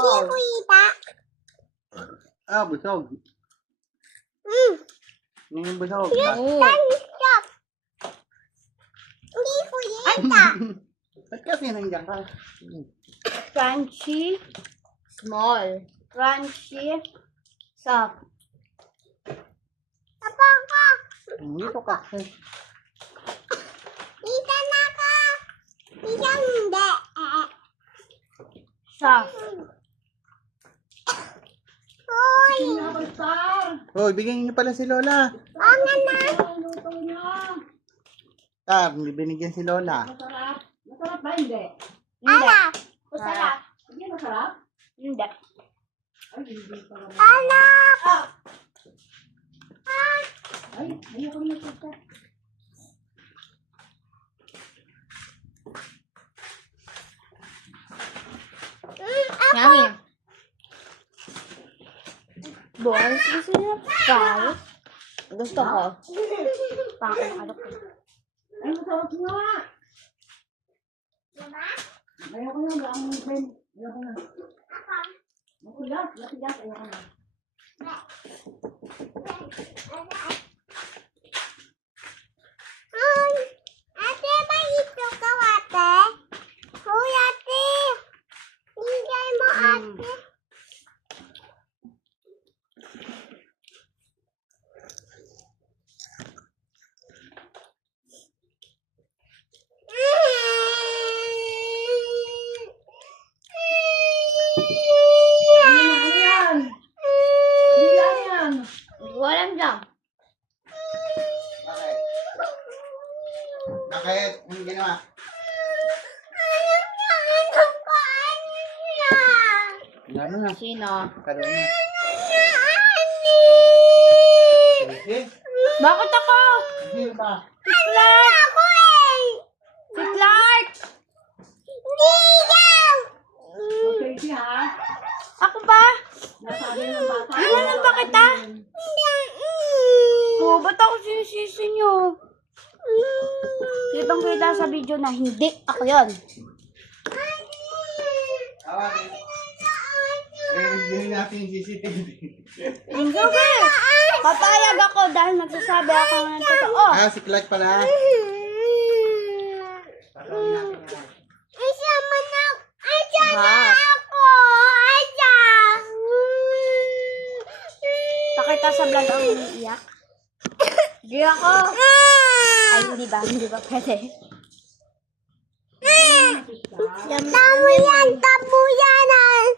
ko ita. Ah, busog. Hindi yung busog. Stop. Hindi ko ita. Ba't kasi nandiyan ka? Crunchy, small. Crunchy, soft. Papa ko. Dito ka. Ita na ka. Ita hindi. Soft. Hoy. Hoy, bigyan niyo pala si Lola. Ano na? Ah, binigyan si Lola. Masarap ba? Hindi. Ala. Masarap. Hindi masarap? Hindi. Ay, hindi pala. Ala. Ay, ayoko na masarap. Yummy. Boys, gusto niyo fries? Gusto ko. Pang-alok ko. Ay, masarap nga. Diba? Ayoko na. Ang pen. Ayoko na. Matigas. Matigas. Ayoko na. Ate, ba ito ka, ate? Hoy, ate. Bigay mo, ate. Ano yan? Ano yan? Hindi ko alam dyan. Bakit? Bakit? Anong ginawa? Alam niya, anong paano niya? Ano na? Sino? Karoon na. Ani! Eh, Bakit ako? sino ba? Ano ako eh? Si Clark! Hindi yan! Okay, siya ha? Ako ba? Nasabi ng bata. Iwanan ba kita? Oh, ba't ako sinisisi niyo? Kitang kita sa video na hindi ako yon. Tawagin. Review natin yung CCTV. Hindi ba? Papayag ako dahil nagsasabi ako ng totoo. Ah, si Clark pala. Tatawagin natin yan. Isama na. Asa na Ha? ako. Asa. Pakita sa vlog ang umiiyak. Hindi ako. Ay, hindi ba? Hindi ba pwede? Tamu yan.